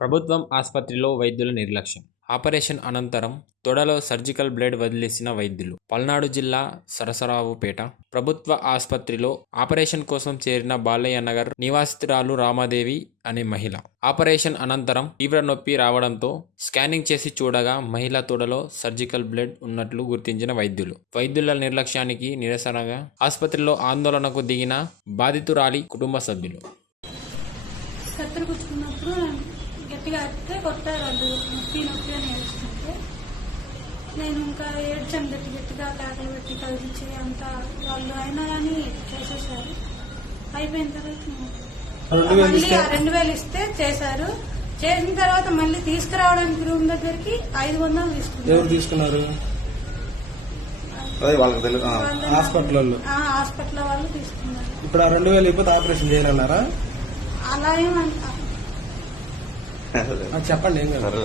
ప్రభుత్వం ఆసుపత్రిలో వైద్యుల నిర్లక్ష్యం. ఆపరేషన్ అనంతరం తొడలో సర్జికల్ బ్లేడ్ వదిలేసిన వైద్యులు. పల్నాడు జిల్లా సరసరావుపేట ప్రభుత్వ ఆసుపత్రిలో ఆపరేషన్ కోసం చేరిన బాలయ్య నగర్ నివాసితురాలు రామాదేవి అనే మహిళ. ఆపరేషన్ అనంతరం తీవ్ర నొప్పి రావడంతో స్కానింగ్ చేసి చూడగా మహిళ తొడలో సర్జికల్ బ్లేడ్ ఉన్నట్లు గుర్తించిన వైద్యులు. వైద్యుల నిర్లక్ష్యానికి నిరసనగా ఆసుపత్రిలో ఆందోళనకు దిగిన బాధితురాలి కుటుంబ సభ్యులు. కత్తెర కూర్చుకున్నప్పుడు గట్టిగా అట్టే కొట్టారు. వాళ్ళు నొప్పి అని ఏడుస్తుంటే నేను ఇంకా ఏడ్చాను గట్టిగా కేకలు పెట్టి కదిలించి అంతా వాళ్ళు అయినా కానీ చేసేసారు. అయిపోయిన తర్వాత మళ్ళీ 2,000 ఇస్తే చేశారు. చేసిన తర్వాత మళ్ళీ తీసుకురావడానికి రూమ్ దగ్గరికి 500 తీసుకున్నారు. హాస్పిటల్ వాళ్ళు తీసుకున్నారు. ఇప్పుడు 2,000 అయిపోతే ఆపరేషన్ చేయాలన్నారా? అలా ఏమంటారు చెప్పండి. ఏం కాదు.